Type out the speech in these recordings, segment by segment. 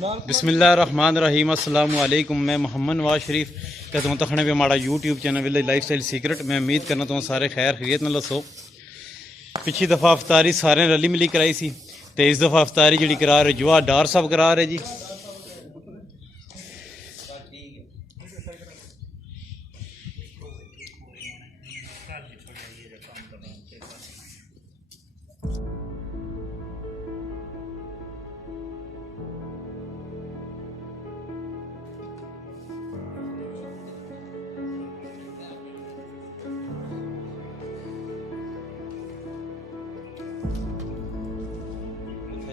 बिस्मिल्लाहिर्रहमानिर्रहीम अस्सलाम वालेकुम। मैं मोहम्मद नवाज शरीफ कहता हूँ तखने पे हमारा YouTube channel village life style secret. मैं उम्मीद करना तो सारे खैर खैरियत न लसो। पिछली दफ़ा अफ्तारी सारे रली मिली कराई सी तो इस दफ़ा अफ्तारी जी करा रहे जुआ डार साहब करा रहे जी।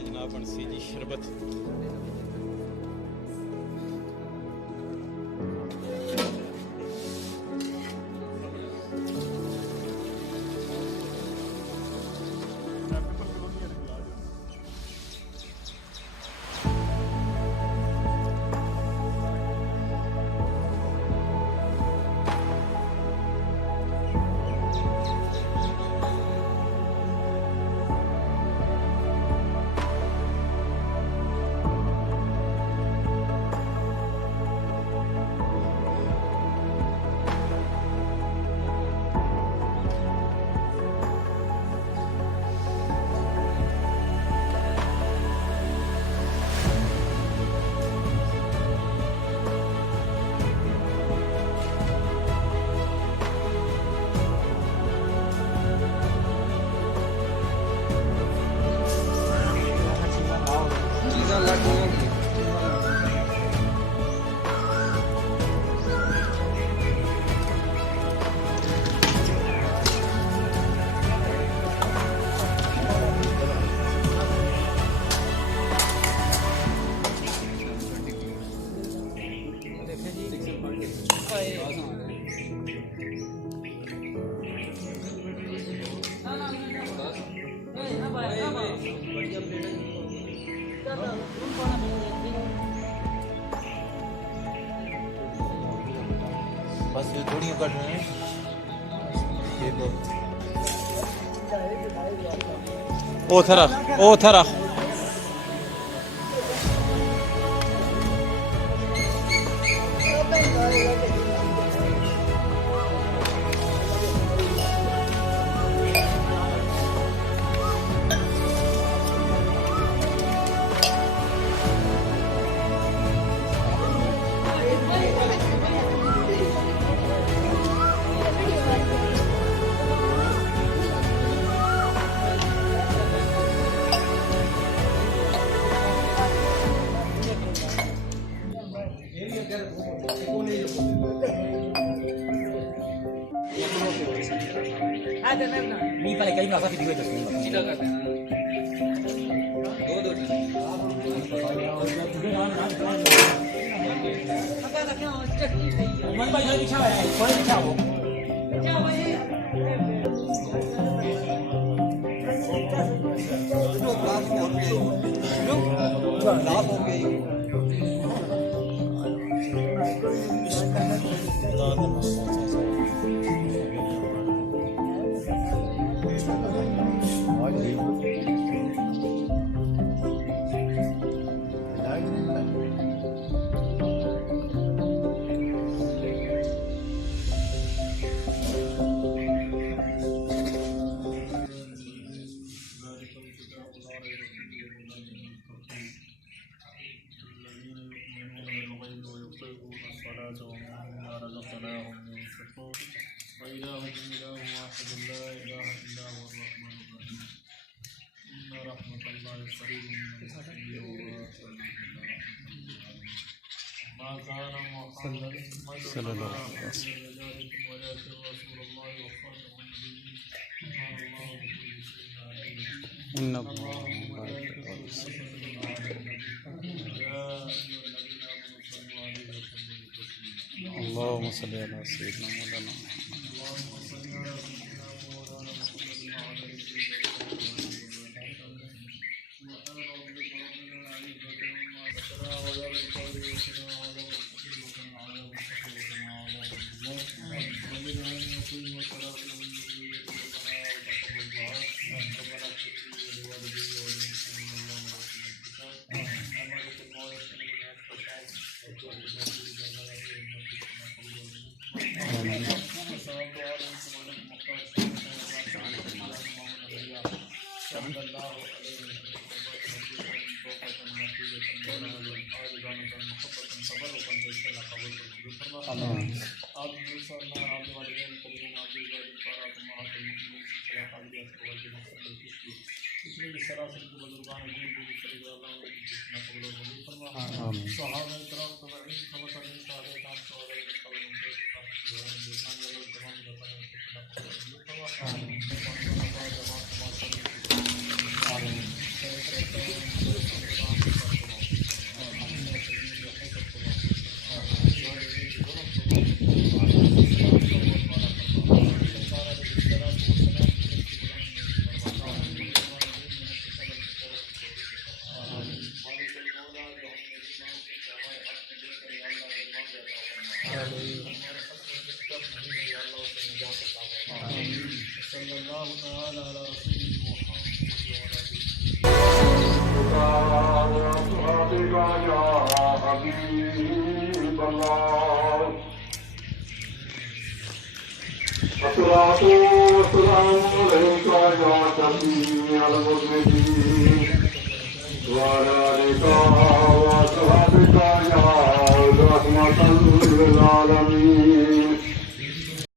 जनाब बनसी जी शरबत बस ये थोड़ी कट रहे हैं ये तो ओ थरा नहीं पहले कहीं ना फिर सीधा करते हैं दो मन भाई इधर पीछा है कोई पीछा हो लाभ हो गई अल्लाहुम्मा सल्ली अला सय्यिदना मौलाना Wa